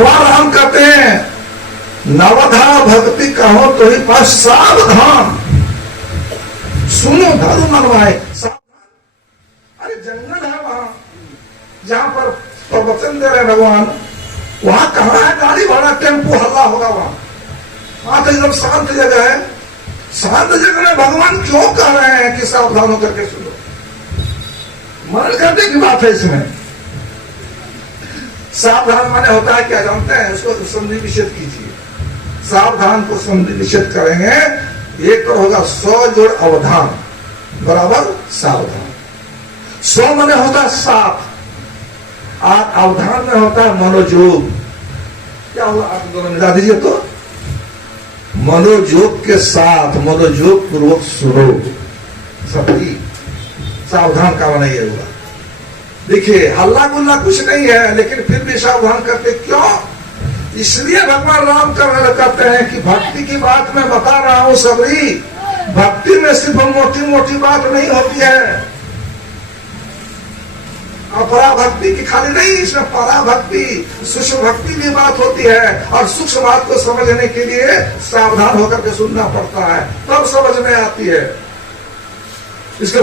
भगवान राम कहते हैं नवधा भक्ति कहो तो ही पास सावधान सुनो धर्म मनवाए। अरे जंगल है वहां जहां पर प्रवचन दे रहे भगवान, वहां कहाँ है गाड़ी भाड़ा टेम्पो हल्ला होगा? वहां तो एकदम शांत जगह है। शांत जगह में भगवान क्यों कह रहे हैं कि सावधान होकर के सुनो? मरण करने की बात है इसमें। सावधान माने होता है क्या जानते हैं? उसको संधि निषेध कीजिए। सावधान को संधि निषेध करेंगे, एक पर होगा 100 जोड़ अवधान बराबर सावधान। 100 माने होता है 7 और अवधान में होता है मनोयोग। क्या हुआ? आप दोनों मिला दीजिए तो मनोयोग के साथ मनोयोग पूर्वक सुनो। सभी सावधान का माना ये हुआ। देखिए हल्ला गुल्ला कुछ नहीं है, लेकिन फिर भी सावधान करते क्यों? इसलिए भगवान राम कहते हैं कि भक्ति की बात मैं बता रहा हूं सबरी। भक्ति में सिर्फ मोटी मोटी बात नहीं होती है, अपरा भक्ति की खाली नहीं, इसमें परा भक्ति सूक्ष्म भक्ति की बात होती है। और सूक्ष्म बात को समझने के लिए सावधान होकर के सुनना पड़ता है, तब समझ में आती है। उसको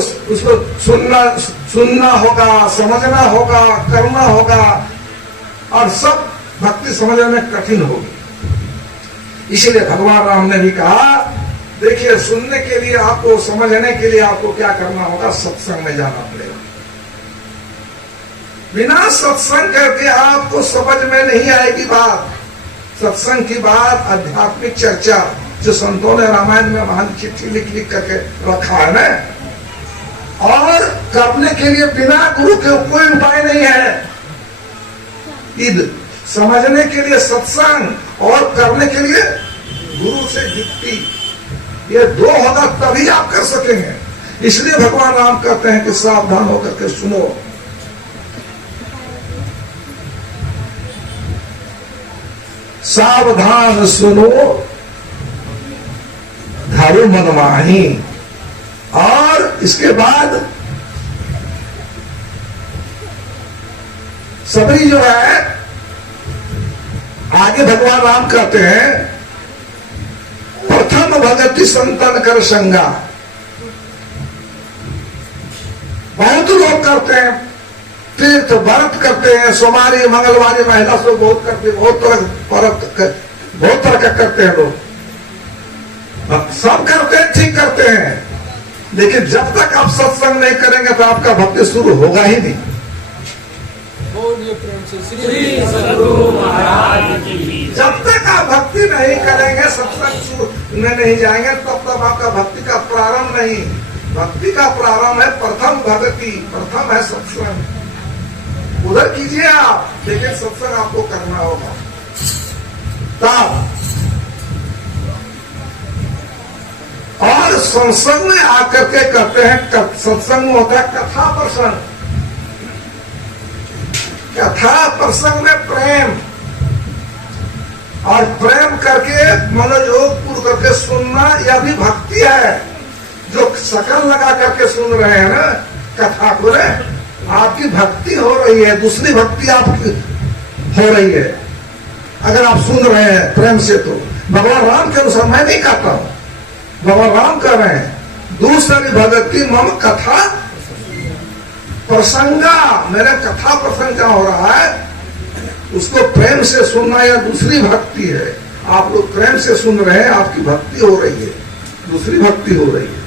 सुनना होगा, समझना होगा, करना होगा, और सब भक्ति समझने में कठिन होगी। इसलिए भगवान राम ने भी कहा देखिए सुनने के लिए आपको, समझने के लिए आपको क्या करना होगा? सत्संग में जाना पड़ेगा। बिना सत्संग करके आपको समझ में नहीं आएगी बात। सत्संग की बात आध्यात्मिक चर्चा जो संतों ने रामायण में महान चिट्ठी लिख लिख करके रखा है ना, और करने के लिए बिना गुरु के कोई उपाय नहीं है। ईद समझने के लिए सत्संग और करने के लिए गुरु से युक्ति, ये 2 होगा तभी आप कर सकेंगे। इसलिए भगवान राम कहते हैं कि सावधान होकर के सुनो। सावधान सुनो धर्म मनमाही। और इसके बाद सबरी जो है आगे भगवान राम कहते हैं प्रथम भगति संतन कर संगा। बहुत लोग करते हैं, तीर्थ व्रत करते हैं, सोमवारी मंगलवारी महिला से बहुत करते, बहुत तरह का करते हैं लोग। सब करते हैं, ठीक करते हैं, लेकिन जब तक आप सत्संग नहीं करेंगे तो आपका भक्ति शुरू होगा ही नहीं। जब तक आप भक्ति नहीं करेंगे, सत्संग में नहीं जाएंगे, तब तक आपका भक्ति का प्रारंभ नहीं। भक्ति का प्रारंभ है प्रथम भक्ति, प्रथम है सत्संग। उधर कीजिए आप, लेकिन सत्संग आपको करना होगा। तब और सत्संग में आकर के कहते हैं, सत्संग में होता है कथा प्रसंग। कथा प्रसंग में प्रेम, और प्रेम करके मनोयोग पूर्ण करके सुनना, यह भी भक्ति है। जो शकल लगा करके सुन रहे हैं ना कथा को, आपकी भक्ति हो रही है, दूसरी भक्ति आपकी हो रही है अगर आप सुन रहे हैं प्रेम से। तो भगवान राम के अनुसार मैं नहीं कहता हूं, भगवान राम कह रहे हैं दूसरी भक्ति मम कथा प्रसंगा। मेरा कथा प्रसंग क्या हो रहा है, उसको प्रेम से सुनना या दूसरी भक्ति है। आप लोग प्रेम से सुन रहे हैं, आपकी भक्ति हो रही है, दूसरी भक्ति हो रही है।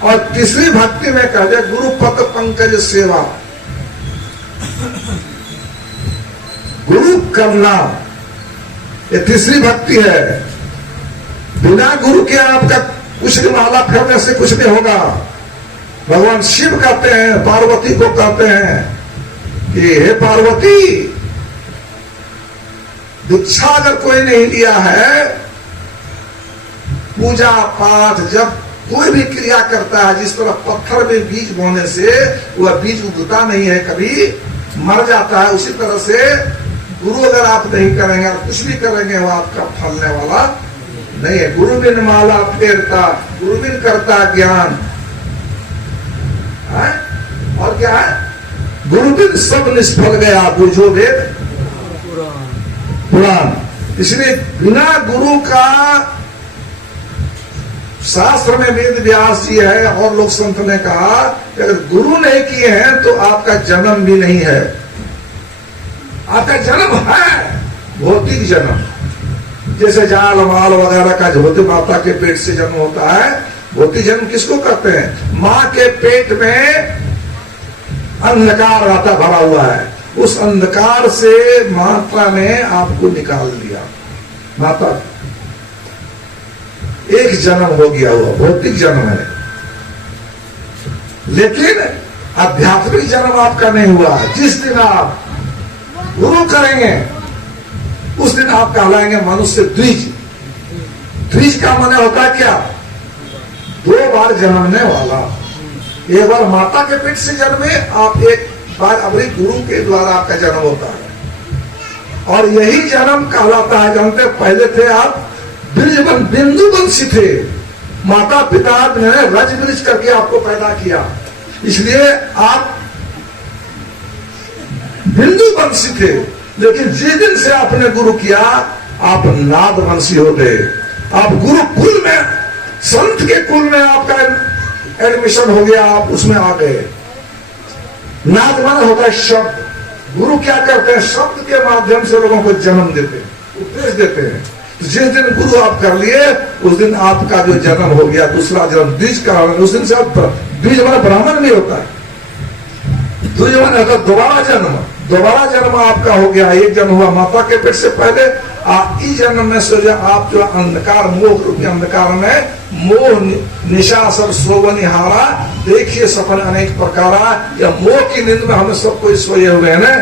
और तीसरी भक्ति में कह दिया गुरु पद पंकज सेवा। गुरु करना ये तीसरी भक्ति है। बिना गुरु के आपका कुछ भी, माला फेरने से कुछ नहीं होगा। भगवान शिव कहते हैं, पार्वती को कहते हैं कि हे पार्वती, दीक्षा अगर कोई नहीं लिया है, पूजा पाठ जब कोई भी क्रिया करता है, जिस तरह पत्थर में बीज बोने से वह बीज उगता नहीं है, कभी मर जाता है, उसी तरह से गुरु अगर आप नहीं करेंगे, कुछ भी करेंगे, वो आपका फलने वाला नहीं है। गुरु बिन माला फेरता, गुरु बिन करता ज्ञान है? और क्या है? गुरु बिन सब निष्फल गया, बुझो वेद पुराण। इसलिए बिना गुरु का, शास्त्र में वेद व्यास जी है और लोक संत ने कहा अगर गुरु नहीं किए हैं तो आपका जन्म भी नहीं है। आपका जन्म है भौतिक जन्म, जैसे जाल माल वगैरह का भौतिक माता के पेट से जन्म होता है। भौतिक जन्म किसको कहते हैं? माँ के पेट में अंधकार राता भरा हुआ है, उस अंधकार से माता ने आपको निकाल दिया। माता एक जन्म हो गया, हुआ भौतिक जन्म है, लेकिन आध्यात्मिक जन्म आपका नहीं हुआ। जिस दिन आप गुरु करेंगे उस दिन आप कहलाएंगे मनुष्य द्विज। द्विज का माने होता है क्या? 2 बार जन्मने वाला। एक बार माता के पेट से जन्मे, आप एक बार अपने गुरु के द्वारा आपका जन्म होता है। और यही जन्म कहलाता है, जानते पहले थे आप बिंदु वंशी थे, माता पिता ने रज ब्रिज करके आपको पैदा किया, इसलिए आप बिंदु वंशी थे। लेकिन जिस दिन से आपने गुरु किया आप नाद वंशी हो गए। आप गुरु कुल में, संत के कुल में आपका एडमिशन हो गया, आप उसमें आ गए। नाद माने होता है शब्द। गुरु क्या करते हैं? शब्द के माध्यम से लोगों को जन्म देते हैं, उपदेश देते हैं। जिस दिन गुरु आप कर लिए उस दिन आपका जो जन्म हो गया, दूसरा जन्म द्विज का, उस दिन से आप द्विज माने ब्राह्मण नहीं होता है, द्विज माने होता दोबारा जन्म। दोबारा जन्म आपका हो गया। एक जन्म हुआ माता के पेट से पहले, इस जन्म में से आप जो अंधकार, मोह रूपी अंधकार में, मोह निशा सब सोवनिहारा, देखिए सपन अनेक प्रकारा, या मोह की नींद में हमें सब कोई सोए हुए हैं ना।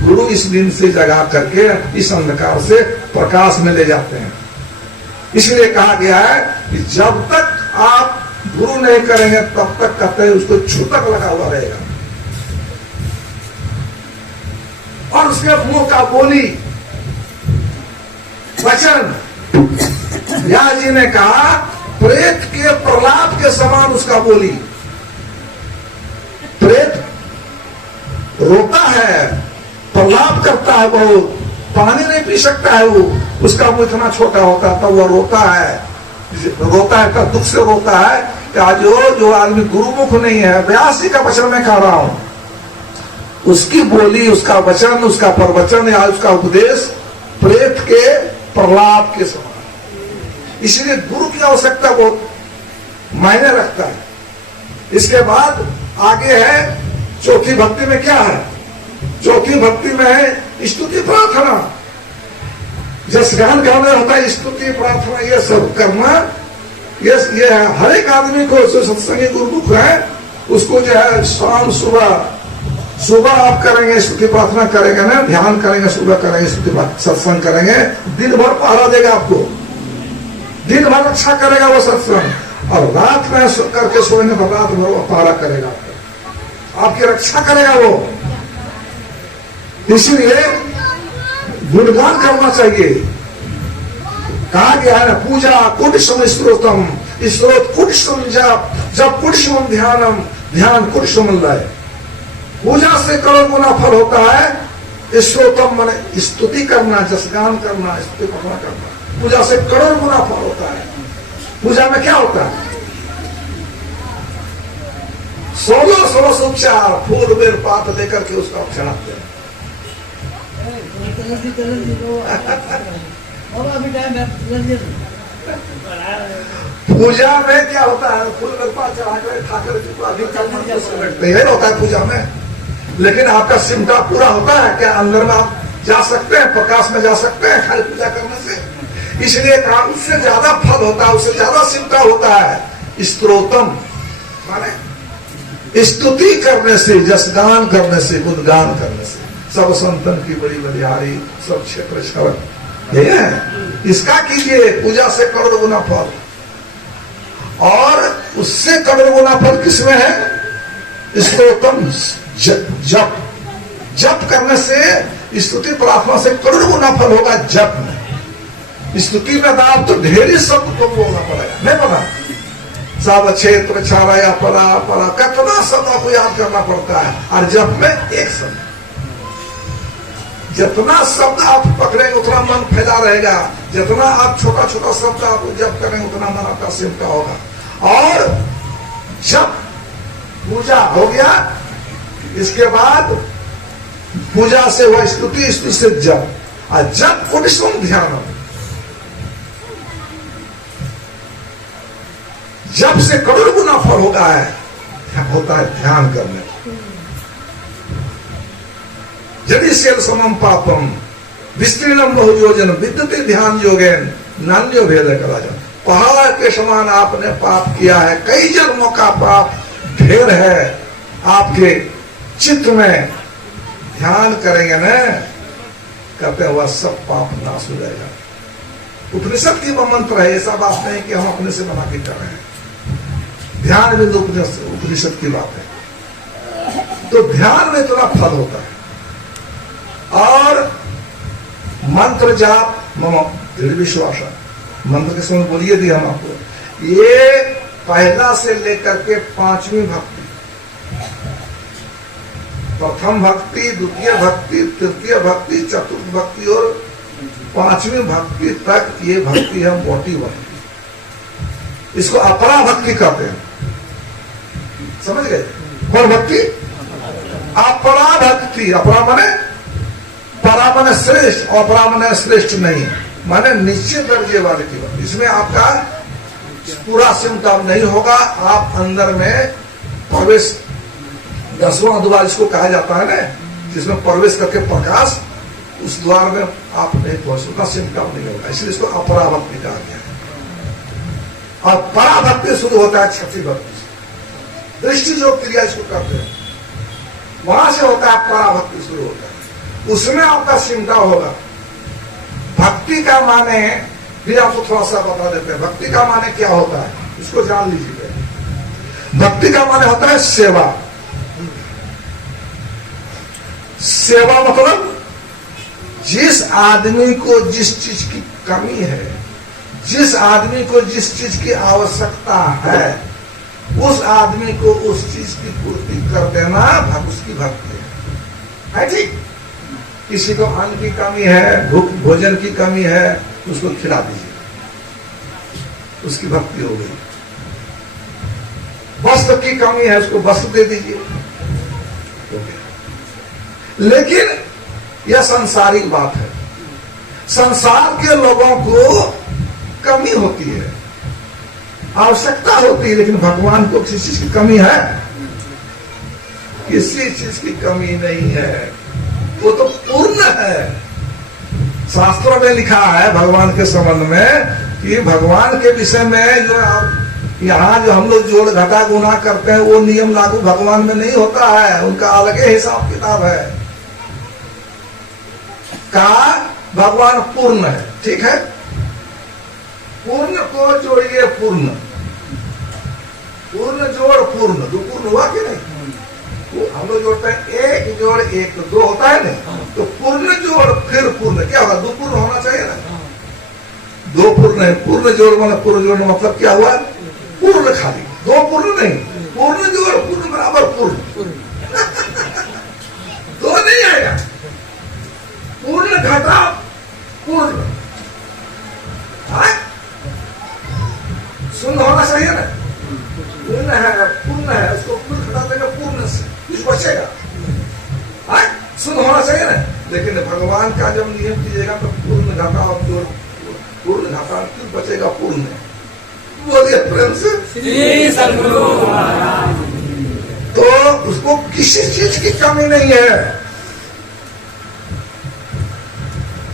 गुरु इस नींद से जगा करके इस अंधकार से प्रकाश में ले जाते हैं। इसलिए कहा गया है कि जब तक आप गुरु नहीं करेंगे तब तक कहते हैं उसको छूतक लगा हुआ रहेगा। और उसके मुंह का बोली वचन, व्यास जी ने कहा प्रेत के प्रलाप के समान उसका बोली। प्रेत रोता है, प्रलाप करता है, बहुत पानी नहीं पी सकता है, वो उसका मुंह इतना छोटा होता है, तब वो रोता है। रोता है तब दुख से रोता है कि आज जो आदमी गुरुमुख नहीं है, व्यास जी का वचन मैं कह रहा हूं, उसकी बोली, उसका वचन, उसका प्रवचन या उसका उपदेश प्रेत के प्रलाप के समान। इसलिए गुरु की आवश्यकता बहुत मायने रखता है। इसके बाद आगे है चौथी भक्ति में क्या है? चौथी भक्ति में है स्तुति प्रार्थना। जसगान गाना होता है, स्तुति प्रार्थना, ये सब करना। ये हर एक आदमी को जो सत्संगी गुरुमुख है उसको जो है शाम सुबह आप करेंगे, स्तुति प्रार्थना करेंगे ना, ध्यान करेंगे, सुबह करेंगे, स्तुति सत्संग करेंगे, दिन भर पहरा देगा आपको, दिन भर अच्छा करेगा वो सत्संग। और रात में करके सोएंगे तो रात भर वो पहरा करेगा, आपकी रक्षा करेगा वो। इसलिए गुणगान करना चाहिए। कहा गया है ना, पूजा कुटिशम स्त्रोतम, स्त्रोत कुटिशम जब कुटिशम ध्यानम, ध्यान कुटिशम लय। पूजा से करोड़ गुना फल होता है। स्त्रोतम माने स्तुति करना, जसगान करना, स्तुति करना, पूजा से करोड़ गुना फल होता है। पूजा में क्या होता है? 16 उपचार, फूल बेल पात देकर के उसका उपचार हैं। पूजा में क्या होता है? फूल बेल पात चढ़ाकर खाकर बैठते हैं, होता है पूजा में। लेकिन आपका सिमटा पूरा होता है क्या? अंदर में आप जा सकते हैं, प्रकाश में जा सकते हैं खाली पूजा करने से। इसलिए काम उससे ज्यादा फल होता है, उससे ज्यादा सिमटा होता है स्तोत्रम, माने स्तुति करने से, जसगान करने से, गुणगान करने से। सब संतन की बड़ी बलिहारी, सब क्षेत्र छवक, ये है। इसका कीजिए, पूजा से करोड़ गुना फल। और उससे करोड़ गुना फल किसमें है? स्तोत्रम, जप करने से, स्तुति प्रार्थना से करोड़ गुना फल होगा जप में। स्तुति में दाब तो ढेरी शब्द को बोलना पड़ेगा, नहीं पता? सब क्षेत्र छाया परा परा, कितना शब्द आपको याद करना पड़ता है। और जप में एक शब्द, जितना शब्द आप पकड़ेंगे उतना मन फैला रहेगा। जितना आप छोटा छोटा शब्द आप जप करेंगे उतना मन आपका सिमटा होगा। और जब पूजा हो गया, इसके बाद पूजा से हुआ स्तुति, स्तुति से जप, और जप कोटिशम ध्यान। जब से करोड़ गुना फल होता है ध्यान करने। यदि शेल समम पापम विस्तीर्णम बहुयोजन विद्युत ध्यान योगेन नान्यो भेद करा जाए। पहाड़ के समान आपने पाप किया है, कई जन्मों का पाप ढेर है आपके चित्त में। ध्यान करेंगे न, कहते हुआ सब पाप नाश हो जाएगा। उपनिषद की वो मंत्र है, ऐसा बात नहीं कि हम अपने से बना के कर रहे हैं। ध्यान बिंदु उपनिषद की बात है। तो ध्यान में थोड़ा फल होता है। और मंत्र जाप मम दृढ़ विश्वास, मंत्र के समय बोलिए दी हम आपको, ये पहला से लेकर के 5वीं भक्ति, प्रथम भक्ति, द्वितीय भक्ति, तृतीय भक्ति, चतुर्थ भक्ति और 5वीं भक्ति तक ये भक्ति है मोटी भक्ति। इसको अपरा भक्ति कहते हैं, समझ गए? कौन भक्ति? अपरा भक्ति। अपरा माने परा माने श्रेष्ठ, अपरा माने श्रेष्ठ नहीं, माने निश्चित दर्जे वाले की भक्ति। इसमें आपका पूरा सिमटम नहीं होगा। आप अंदर में प्रवेश, 10वां द्वार इसको कहा जाता है ना, जिसमें प्रवेश करके प्रकाश, उस द्वार में आप नहीं पहुंच, उतना सिमटम नहीं होगा। इसलिए इसको अपरा भक्ति कहा गया है। और परा भक्ति शुरू होता है छठी भक्ति से, दृष्टि जो क्रिया इसको करते हैं, वहां से होता है परा भक्ति शुरू होता है। उसमें आपका सिमटा होगा। भक्ति का माने भी आपको थोड़ा सा बता देते हैं। भक्ति का माने क्या होता है, इसको जान लीजिए। भक्ति का माने होता है सेवा। सेवा मतलब जिस आदमी को जिस चीज की कमी है, जिस आदमी को जिस चीज की आवश्यकता है, उस आदमी को उस चीज की पूर्ति कर देना उसकी भक्ति है ठीक? किसी को अन्न की कमी है, भोजन की कमी है, उसको खिला दीजिए, उसकी भक्ति हो गई। वस्त्र की कमी है, उसको वस्त्र दे दीजिए, हो गया। लेकिन यह सांसारिक बात है। संसार के लोगों को कमी होती है, आवश्यकता होती है, लेकिन भगवान को किसी चीज की कमी है? किसी चीज की कमी नहीं है, वो तो पूर्ण है। शास्त्रों में लिखा है भगवान के संबंध में कि भगवान के विषय में जो यहाँ जो हम लोग जोड़ घटा गुना करते हैं, वो नियम लागू भगवान में नहीं होता है, उनका अलग हिसाब किताब है। कहा भगवान पूर्ण है, ठीक है? पूर्ण को जोड़िए पूर्ण, पूर्ण जोड़ पूर्ण, दो पूर्ण हुआ कि नहीं? तो हम लोग जोड़ते हैं एक जोड़ एक, तो 2 होता है नहीं? तो पूर्ण जोड़ फिर पूर्ण, क्या होगा? 2 पूर्ण होना चाहिए ना? 2 पूर्ण है। पूर्ण जोड़ मतलब, पूर्ण जोड़ मतलब क्या हुआ? पूर्ण खाली, 2 पूर्ण नहीं, पूर्ण जोड़ पूर्ण बराबर पूर्ण। 2 नहीं आएगा, पूर्ण घटा पूर्ण। शुद्ध होना चाहिए ना? पूर्ण है, उसको पूर्ण घटा देगा, पूर्ण से कुछ बचेगा। शुद्ध होना चाहिए ना? लेकिन भगवान का जब नियम कीजिएगा तो पूर्ण घटा और जोड़, पूर्ण घटा कुछ बचेगा पूर्ण। बोलिए प्रेम से। तो उसको किसी चीज की कमी नहीं है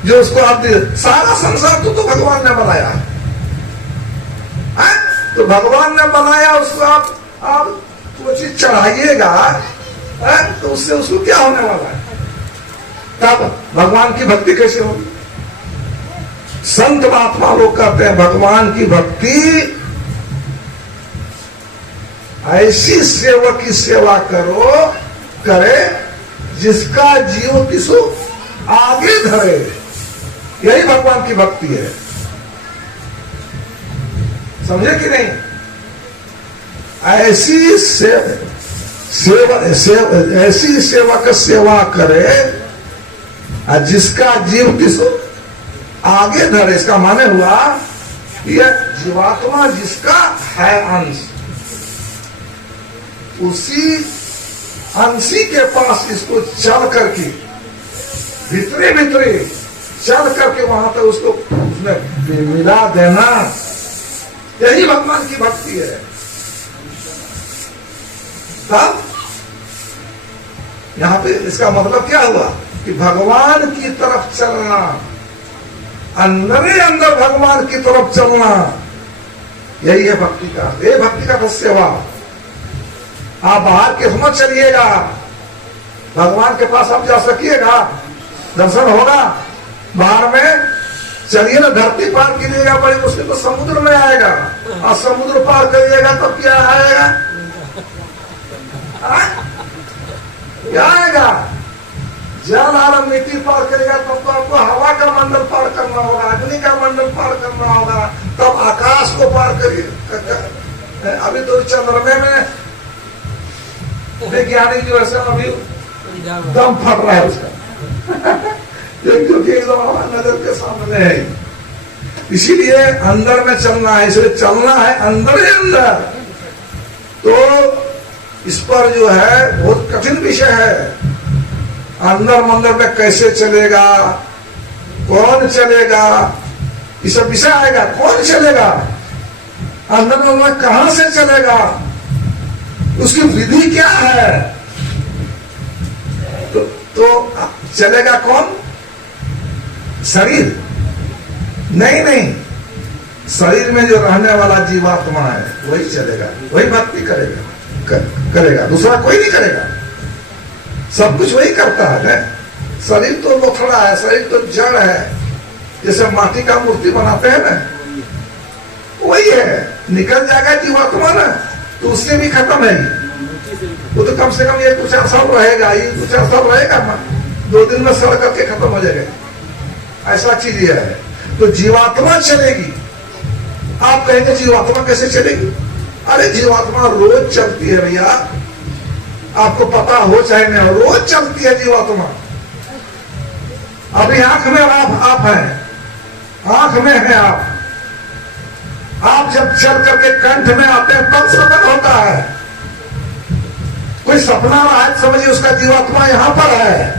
जो उसको आप दे। सारा संसार तो भगवान ने बनाया है, तो भगवान ने बनाया, उसको आप वो चीज चढ़ाइएगा तो उससे उसको क्या होने वाला है? तब भगवान की भक्ति कैसे होगी? संत महात्मा लोग कहते हैं भगवान की भक्ति ऐसी सेवक की सेवा करे जिसका जीव किसो आगे धरे, यही भगवान की भक्ति है। समझे कि नहीं? ऐसी सेवा का सेवा करे जिसका जीव किसो आगे धरे, इसका माने हुआ यह जीवात्मा जिसका है अंश, उसी अंशी के पास इसको चल करके भीतरे भीतरे चल करके वहां तक उसको उसमें मिला देना, यही भगवान की भक्ति है। तब यहां पे इसका मतलब क्या हुआ कि भगवान की तरफ चलना, अंदर ही अंदर भगवान की तरफ चलना, यही है भक्ति का। ये भक्ति का सेवा। आप बाहर के मत चलिएगा, भगवान के पास आप जा सकिएगा, दर्शन होगा। बाहर में चलिए ना, धरती पार कीजिएगा बड़ी मुश्किल तो समुद्र में आएगा, और समुद्र पार करिएगा तब क्या आएगा? क्या आएगा? जल और मिट्टी पार करेगा तब तो आपको हवा का मंडल पार करना होगा, अग्नि का मंडल पार करना होगा, तब आकाश को पार करिए। अभी तो चंद्रमा में वैज्ञानिक जो है अभी दम फट रहा है उसका क्योंकि एकदम हमारी नजर के सामने है। इसीलिए अंदर में चलना है, इसलिए चलना है अंदर ही अंदर। तो इस पर जो है बहुत कठिन विषय है। अंदर मंदिर में कैसे चलेगा, कौन चलेगा, ये सब विषय आएगा। कौन चलेगा अंदर में, कहां से चलेगा, उसकी विधि क्या है? तो चलेगा कौन? शरीर नहीं, शरीर में जो रहने वाला जीवात्मा है वही चलेगा, वही भक्ति करेगा, दूसरा कोई नहीं करेगा। सब कुछ वही करता है। शरीर तो लोथड़ा है, शरीर तो जड़ है, जैसे माटी का मूर्ति बनाते हैं ना, वही है। निकल जाएगा जीवात्मा ना, तो उससे भी खत्म है। वो तो कम से कम ये 2-4 साल रहेगा, ये 2-4 साल रहेगा, 2 दिन में सड़ करके खत्म हो जाएगा। ऐसा चीज ये है। तो जीवात्मा चलेगी। आप कहेंगे जीवात्मा कैसे चलेगी? अरे जीवात्मा रोज चलती है भैया, आपको पता हो चाहे नहीं हो, रोज चलती है जीवात्मा। अभी आंख में आप हैं, आंख में है आप जब चल करके कंठ में आते हैं तब सपन होता है। कोई सपना रहा है समझिए उसका जीवात्मा यहां पर है।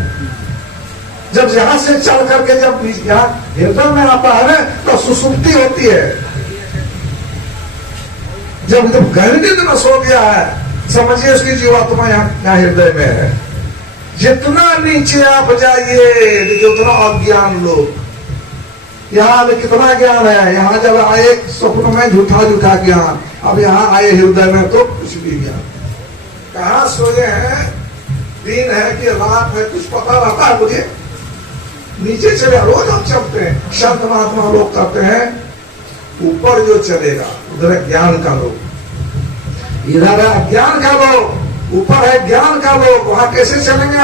जब यहां से चल करके जब यहाँ हृदय में आता है ना, तो सुसुप्ति होती है। जब गहरी में सो गया है, समझिए उसकी जीवात्मा यहाँ हृदय में है। जितना नीचे आप जाइए देखिए उतना अज्ञान लोग। यहाँ कितना ज्ञान है, यहाँ जब आए स्वप्न में झूठा ज्ञान, अब यहाँ आए हृदय में तो कुछ भी ज्ञान। कहाँ सोए हैं, दिन है कि रात है, कुछ पता रहता है मुझे? नीचे चले, रोज हम चलते हैं। संत महात्मा लोग कहते हैं ऊपर जो चलेगा उधर है ज्ञान का लोग, इधर है अज्ञान का लोग, ऊपर है ज्ञान का लोग। वहां कैसे चलेंगे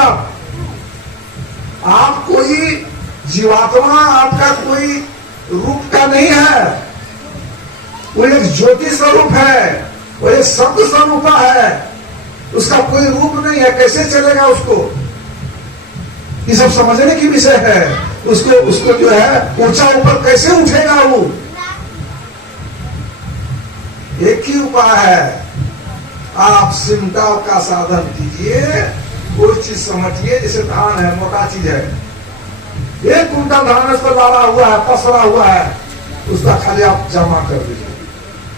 आप कोई जीवात्मा आपका कोई रूप का नहीं है, वो एक ज्योति स्वरूप है, वो एक शब्द स्वरूप है, उसका कोई रूप नहीं है। कैसे चलेगा उसको? ये सब समझने की विषय है। उसको जो है ऊंचा ऊपर कैसे उठेगा वो? एक ही उपाय है, आप सिमटा का साधन कीजिए, कोई चीज समझिए। जैसे धान है, मोटा चीज है, 1 कुंटल धान उस पर डाला हुआ है, पसरा हुआ है, उसका खाली आप जमा कर दीजिए,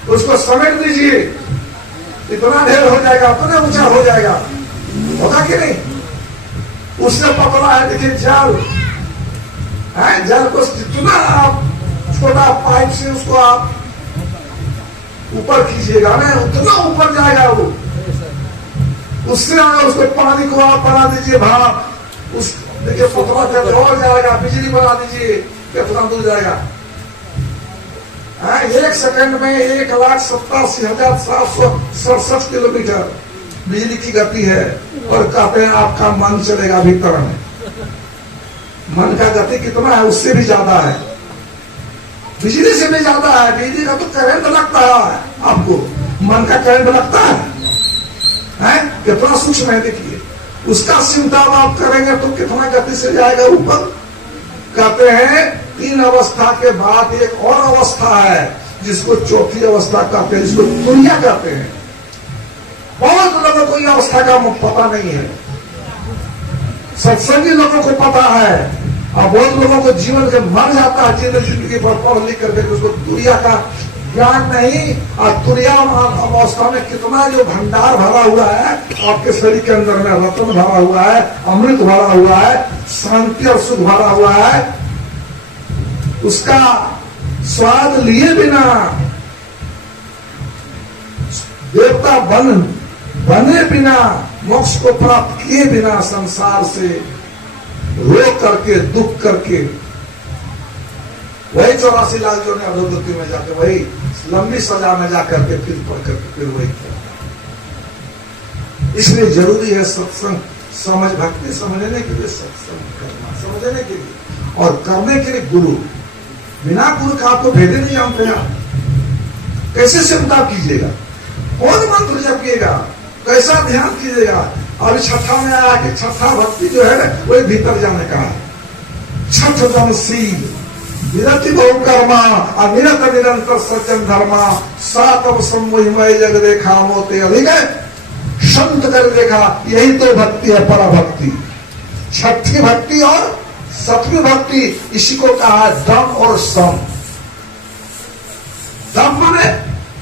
उसको समेट दीजिए, इतना ढेर हो जाएगा, उतना ऊंचा हो जाएगा। होगा कि नहीं? उससे पकड़ा है देखिए जल है, जल को जितना आप छोटा पाइप से उसको आप ऊपर खींचिएगा ना, उतना ऊपर जाएगा वो। उससे अगर उसको पानी को आप बना दीजिए भाप, उस देखिए पतला कर और जाएगा। बिजली बना दीजिए, कितना दूर जाएगा? 1 सेकंड में 1,87,767 किलोमीटर बिजली की गति है। और कहते हैं आपका मन चलेगा भीतर में। मन का गति कितना है? उससे भी ज्यादा है, बिजली से भी ज्यादा है। बिजली का तो करंट लगता है आपको, मन का करंट लगता है कितना सूक्ष्म है। देखिए उसका सिमटाव आप करेंगे तो कितना गति से जाएगा ऊपर। कहते हैं तीन अवस्था के बाद एक और अवस्था है जिसको चौथी अवस्था कहते हैं, जिसको तुरिया कहते हैं। बहुत लोगों को यह अवस्था का पता नहीं है, सत्संगी लोगों को पता है, और बहुत लोगों को जीवन के मर जाता है जिंदगी पर पढ़ लिख करके, उसको तुरिया का ज्ञान नहीं। और तुरिया अवस्था में कितना जो भंडार भरा हुआ है आपके शरीर के अंदर में, रत्न भरा हुआ है, अमृत भरा हुआ है, शांति और सुख भरा हुआ है, उसका स्वाद लिए बिना, देवता बने बिना, मोक्ष को प्राप्त किए बिना, संसार से रो करके दुख करके, वही 84 लाख जो ने अधोगति में जाके वही लंबी सजा में जाकर के फिर पढ़ करके फिर वही किया। इसलिए जरूरी है सत्संग समझ, भक्ति समझने के लिए सत्संग करना, समझने के लिए और करने के लिए गुरु। बिना गुरु का आपको भेदे नहीं जानते हैं, कैसे सिमटा कीजिएगा, कौन मंत्र जपिएगा, कैसा ध्यान कीजिएगा। और छठा में आया कि छठा भक्ति जो है वही भीतर जाने का है। छठ दमशील विरति बहु कर्मा, अनिरत निरंतर सज्जन धर्मा, सातव सम्मोहिमय जग देखा मोते अधिक है संत कर देखा। यही तो भक्ति है, पराभक्ति। छठी भक्ति और सतवीं भक्ति, इसी को कहा दम और सम। दम माने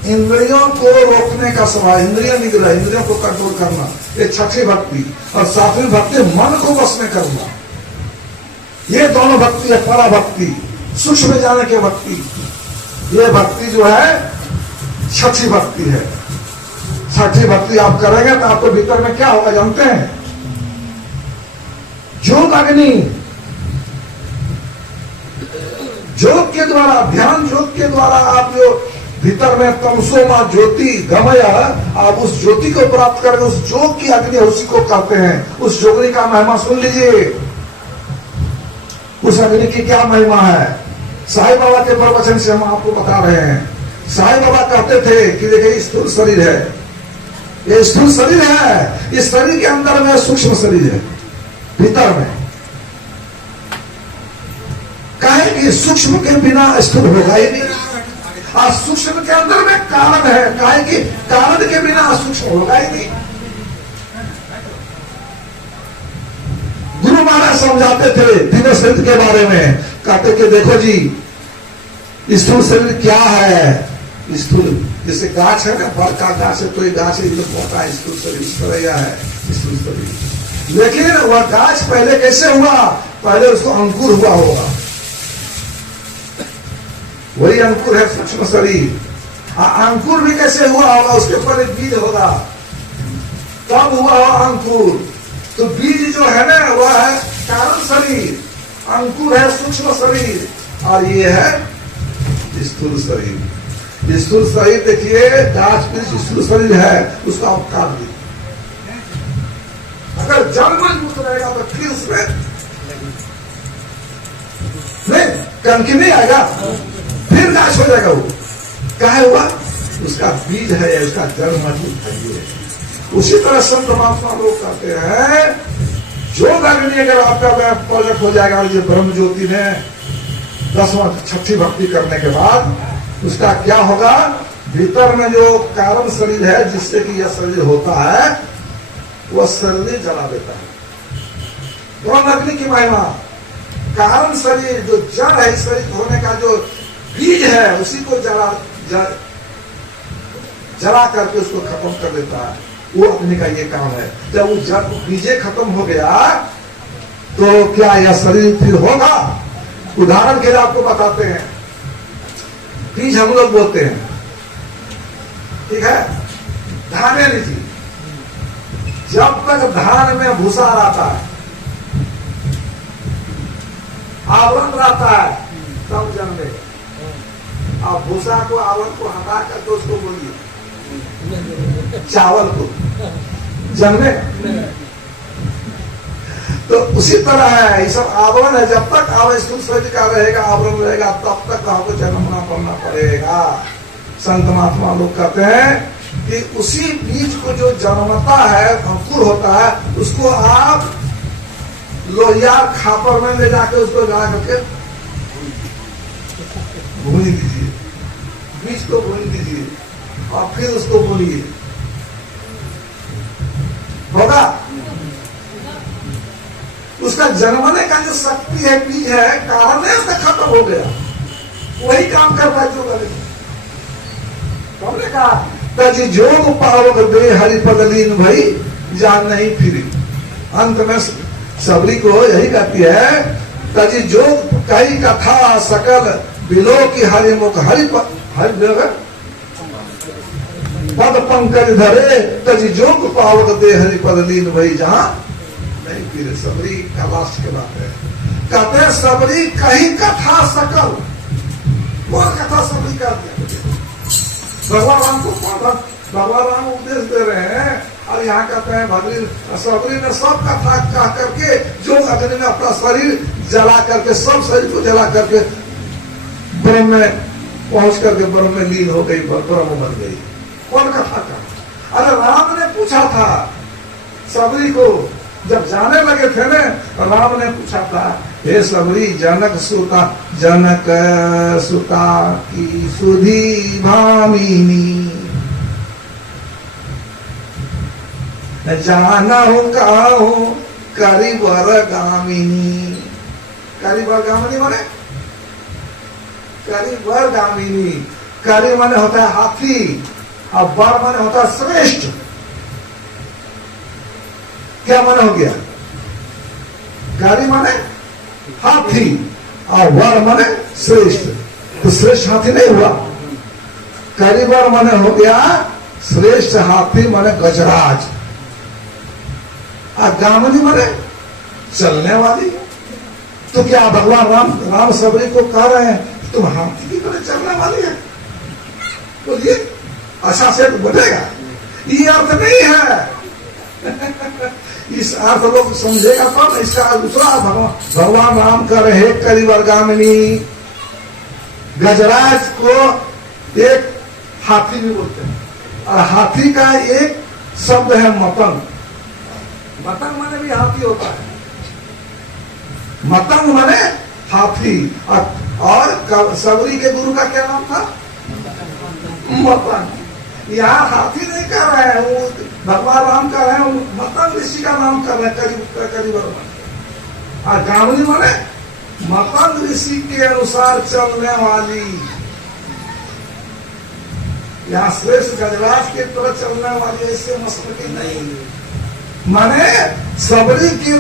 इंद्रियों को रोकने का स्वभाव, इंद्रिय निग्रह, इंद्रियों को कंट्रोल करना, ये छठी भक्ति। और सातवीं भक्ति मन को वश में करना। ये दोनों भक्ति है, पराभक्ति, सूक्ष्म में जाने की भक्ति। ये भक्ति जो है छठी भक्ति है। छठी भक्ति आप करेंगे तो आपके भीतर में क्या होगा जानते हैं? योग अग्नि, योग के द्वारा, ध्यान योग के द्वारा आप जो भीतर में तमसो मां ज्योति गमय, आप उस ज्योति को प्राप्त करेंगे। उस योग की अग्नि उसी को कहते हैं। उस योगनी का महिमा सुन लीजिए। उस अग्नि की क्या महिमा है? साईं बाबा के प्रवचन से हम आपको बता रहे हैं। साईं बाबा कहते थे कि देखिए स्थूल शरीर है, ये स्थूल शरीर है, इस शरीर के अंदर में सूक्ष्म शरीर है भीतर में। कहे कि सूक्ष्म के बिना स्थूल होगा ही नहीं, और सूक्ष्म के अंदर में कारण है, कहे कि कारण के बिना सूक्ष्म होगा ही नहीं। गुरु महाराज समझाते थे तीनों शरीर के बारे में, कहते कि देखो जी स्थूल शरीर क्या है। स्थूल जैसे गाछ है ना, बड़ का गाछ है तो ये गाछ है, मोटा है, स्थूल शरीर इस तरह है स्थूल शरीर। लेकिन वह गाछ पहले कैसे हुआ? पहले उसको अंकुर हुआ होगा, वही अंकुर है सूक्ष्म शरीर। अंकुर भी कैसे हुआ होगा? उसके ऊपर एक बीज होगा, तब हुआ होगा अंकुर। तो बीज जो है ना वह है कारण शरीर, अंकुर है सूक्ष्म शरीर, और ये है स्थूल शरीर। स्थूल शरीर देखिए, गाछ वृक्ष स्थूल शरीर है, उसको आप काट दीजिए। अगर जड़ मजबूत रहेगा तो फिर उसमें नहीं कंकी नहीं आएगा, फिर गाछ हो जाएगा। वो क्या हुआ? उसका बीज है, उसका जड़ मजबूत है। उसी तरह संत महात्मा लोग कहते हैं जो अग्नि अगर आपका प्रोजेक्ट हो जाएगा, ये ब्रह्म ज्योति में 10वां छठी भक्ति करने के बाद उसका क्या होगा? भीतर में जो कारण शरीर है जिससे कि यह शरीर होता है, वह शरीर जला देता है। ब्रह्म अग्नि की महिमा, कारण शरीर जो जड़ है, शरीर होने का जो बीज है, उसी को जला करके उसको खत्म कर देता है। वो अग्नि का ये काम है। जब वो बीजे खत्म हो गया तो क्या यह शरीर फिर होगा? उदाहरण के लिए आपको बताते हैं। बीज हम लोग बोलते हैं, ठीक है? धान लीजिए, जब तक धान में भूसा रहता है, आवरण रहता है, तब जन्मे। आप भूसा को, आवरण को हटा करके उसको बोलिए चावल को, जन्मे। तो उसी तरह है, ये सब आवरण है। जब तक स्थूल शरीर का रहेगा, आवरण रहेगा, तब तक आपको जन्मना पड़ना पड़ेगा। संत महात्मा लोग कहते हैं कि उसी बीज को जो जन्मता है, अंकुर होता है, उसको आप लोहिया खापर में ले जाके उसको जा करके भून दीजिए, बीज को भून दीजिए और फिर उसको बोलिए, होगा। उसका जन्मने का जो शक्ति है, बीज है, कारण है, उसका खत्म हो गया। वही काम कर रहा है जो करे। हमने कहा तजी जोग पावक दे हरिपद लीन भई जान नहीं फिरी। अंत में सबरी को यही कहती है, तजी जोग कई कथा सकल बिलो की हरिमुख हरिपद पद पंकज धरे तजी जोग पावक दे हरिपद लीन भई जहां नहीं फिरे। सबरी का लास्ट के बात है, कहते हैं सबरी कहीं कथा सकल, वो कथा सबरी करते हैं। भगवान राम को भगवान राम उपदेश दे रहे हैं और यहाँ कहते हैं भद्री सबरी ने सब कथा कह करके जो अग्नि में अपना शरीर जला करके, सब शरीर को जला करके ब्रह्म में पहुंच करके ब्रह्म में लीन हो गई, ब्रह्म बन गई। कौन कथा का? अरे राम ने पूछा था सबरी को, जब जाने लगे थे ना, राम ने पूछा था, हे सबरी जनक सुता की सुधी भामिनी जानहु काहू करिवर गामिनी। करिवर गामिनी माने, करिवर गामिनी, करि माने होता है हाथी और वर माने होता है श्रेष्ठ। क्या माने हो गया? करि माने हाथी और वर माने श्रेष्ठ। तो श्रेष्ठ हाथी नहीं हुआ, करिवर माने हो गया श्रेष्ठ हाथी माने गजराज, और गामिनी माने चलने वाली। तो क्या भगवान राम सबरी को कह रहे हैं तुम हाथी की तरह चलने वाली है? बोलिए, अच्छा से तो बनेगा। ये अर्थ नहीं है। इस अर्थ लोग समझेगा तब। इसका दूसरा भगवान राम कर रहे करिवर गामिनी। गजराज को एक हाथी भी बोलते हैं, और हाथी का एक शब्द है मतंग। मतंग माने भी हाथी होता है, मतंग माने हाथी। और सबरी के गुरु का क्या नाम था? मतंग। यहाँ हाथी नहीं कर रहे हैं, वो भगवान राम कर रहे हैं, मतंग ऋषि का नाम कर रहे हैं करिवर। और गामिनी माने मतंग ऋषि के अनुसार चलने वाली। यहाँ श्रेष्ठ गजराज की तरह चलने वाली, ऐसे मसल की नहीं। माने सबरी की,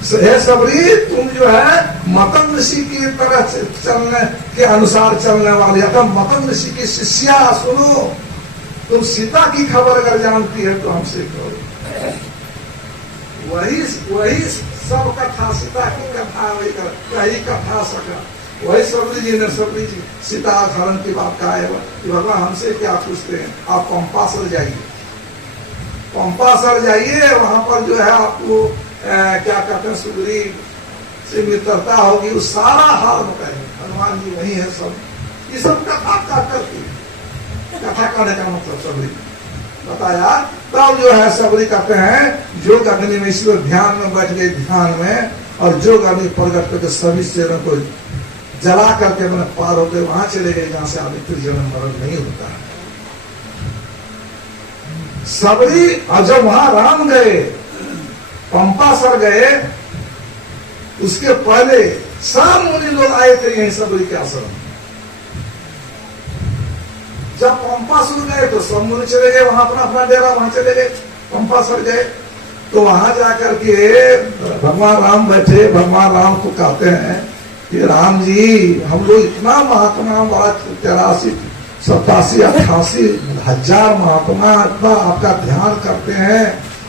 हे सबरी तुम जो है मतंग ऋषि की तरह चलने के अनुसार चलने वाली। अगर मतंग ऋषि की शिष्या सुनो, तुम सीता की खबर अगर जानती है तो हमसे कहो। वही सब कथा, सीता की कथा वही कथा सका। वही सबरी जी सीता हरण की बात कहा है कि भगवान हमसे क्या पूछते हैं, आप पंपासर जाइए, पंपासर जाइए, वहां पर जो है आपको क्या कहते हैं सुग्रीव से मित्रता होगी, उस सारा हाल बताएंगे। हनुमान जी वही है सब। ये सब कथा का करती है, कथा करने का मतलब सबरी बताया। तब जो है सबरी कहते हैं जो अग्नि में ईश्वर ध्यान में बैठ गए, ध्यान में, और जो अग्नि प्रकट करके सभी शरीरों को जला करके मैंने पार हो गए, वहां चले गए जहां से आदि फिर जन्म मरण नहीं होता है। सबरी, और जब वहां राम गए, पंपासर गए, उसके पहले सब मुनि लोग आए थे यहीं सबरी के आश्रम। जब पंपासुर गए तो सब मुनि चले गए, वहां अपना अपना डेरा, वहां चले गए। पंपासुर गए तो वहां जाकर के भगवान राम बैठे। भगवान राम को कहते हैं कि राम जी, हम लोग इतना महात्मा, 83, 87, 88 हजार महात्मा, इतना आपका ध्यान करते हैं,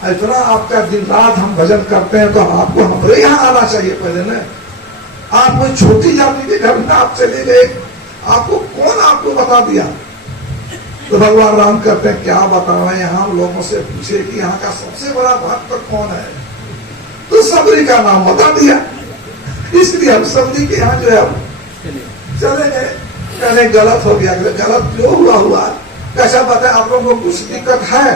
इतना आपका दिन रात हम भजन करते हैं, तो आपको हमारे यहाँ आना चाहिए पहले न। आप कोई छोटी जाति के घर में आप चले गए, आपको कौन आपको बता दिया? तो भगवान राम कहते हैं क्या बताओ, यहाँ हम लोगों से पूछे कि यहाँ का सबसे बड़ा भक्त कौन है, तो सबरी का नाम बता दिया। इसलिए हम सबरी के यहाँ जो है चले गए। कहने गलत हो गया। गलत क्यों हुआ? कैसा बताए, आप लोगों को कुछ दिक्कत है,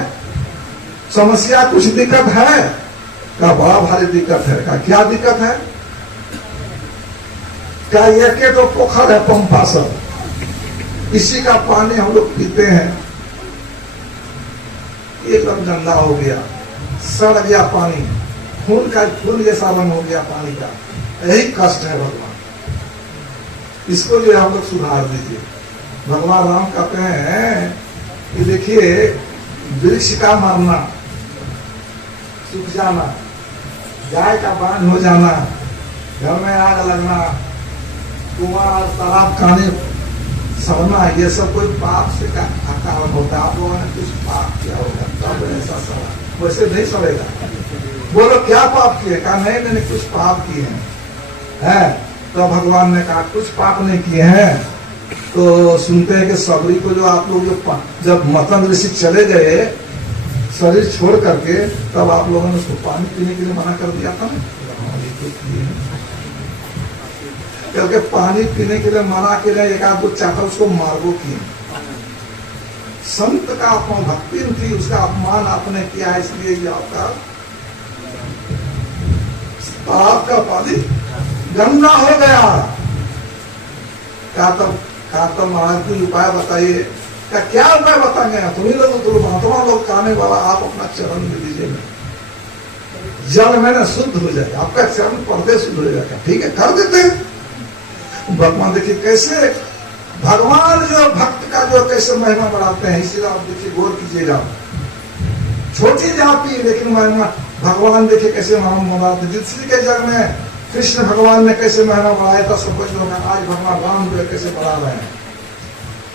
समस्या कुछ दिक्कत है? का बड़ा भारी दिक्कत है। का क्या दिक्कत है? क्या ये तो पोखर है पंपा सब, इसी का पानी हम लोग पीते हैं, एकदम गंदा हो गया, सड़ गया पानी, खून जैसा रंग हो गया पानी का। यही कष्ट है भगवान, इसको जो हम लोग सुधार दीजिए। भगवान राम कहते हैं कि देखिए वृक्ष का मरना, सूख जाना, गाय का बांझ हो जाना, घर में आग लगना, कुआं तालाब खाने सड़ना, ये सब कोई पाप से का कारण होता है। आप लोगों ने कुछ पाप किया होगा तब ऐसा सड़ा, वैसे नहीं सड़ेगा। बोलो क्या पाप किए? कहा नहीं मैंने कुछ पाप किए हैं। तो भगवान ने कहा कुछ पाप नहीं किए हैं। तो सुनते हैं कि सबरी को जो आप लोग जब मतंग ऋषि चले गए शरीर छोड़ करके, तब आप लोगों ने उसको पानी पीने के लिए मना कर दिया था ना, क्योंकि पानी पीने के लिए मना के लिए एक आध दो चाहता उसको मार्गो किए। संत का अपमान भक्ति थी, उसका अपमान आपने किया, इसलिए ये आपका तालाब का पानी गंदा हो गया। क्या तब महाराज कोई उपाय बताइए? क्या उपाय बताएंगे? तुम्ही लोग महात्मा लोग कहने वाला, आप अपना चरण में दीजिए, जल में ना शुद्ध हो जाएगा, आपका चरण पर्दे शुद्ध हो जाएगा। ठीक है, कर देते हैं। भगवान देखिए कैसे भगवान जो भक्त का जो कैसे महिमा बढ़ाते हैं, इसीलिए आप देखिए गौर कीजिएगा। छोटी जाति लेकिन महिमा भगवान देखिए कैसे महिमा बढ़ाते हैं। युधिष्ठिर के जग में कृष्ण भगवान ने कैसे महिमा बढ़ाया था, सब कुछ लोग आज भगवान राम जो कैसे बढ़ा रहे हैं।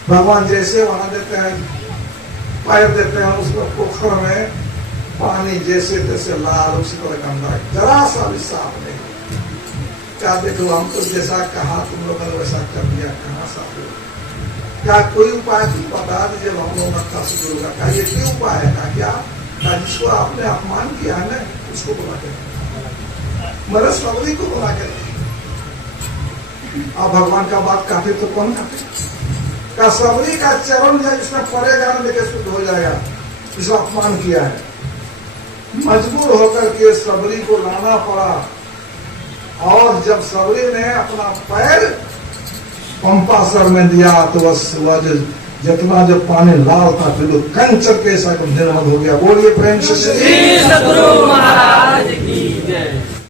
भगवान जैसे वहां देते हैं, पैर देते हैं, उसको पोखर में पानी जैसे तैसे लाल, उसी तरह गंदा, जरा सा भी साफ नहीं। क्या देखो हम तो जैसा कहा तुम लोगों ने वैसा कर दिया, कहाँ साफ हो? क्या कोई उपाय तुम बता दीजिए, हम लोग अच्छा शुरू होगा। क्या ये कोई उपाय है? क्या जिसको आपने अपमान किया है ना, उसको बुला के मेरे सबरी को बुला के। आप भगवान का बात काटे तो कौन काटे? का सबरी का चरण है जिसमें पड़ेगा न लेके शुद्ध हो जाएगा, जिसका अपमान किया है। मजबूर होकर के सबरी को लाना पड़ा, और जब सबरी ने अपना पैर पंपासर में दिया तो वह जितना जो पानी लाल था फिर कंचर के साथ निर्मल हो गया। बोलिए प्रेम से श्री सद्गुरु महाराज की।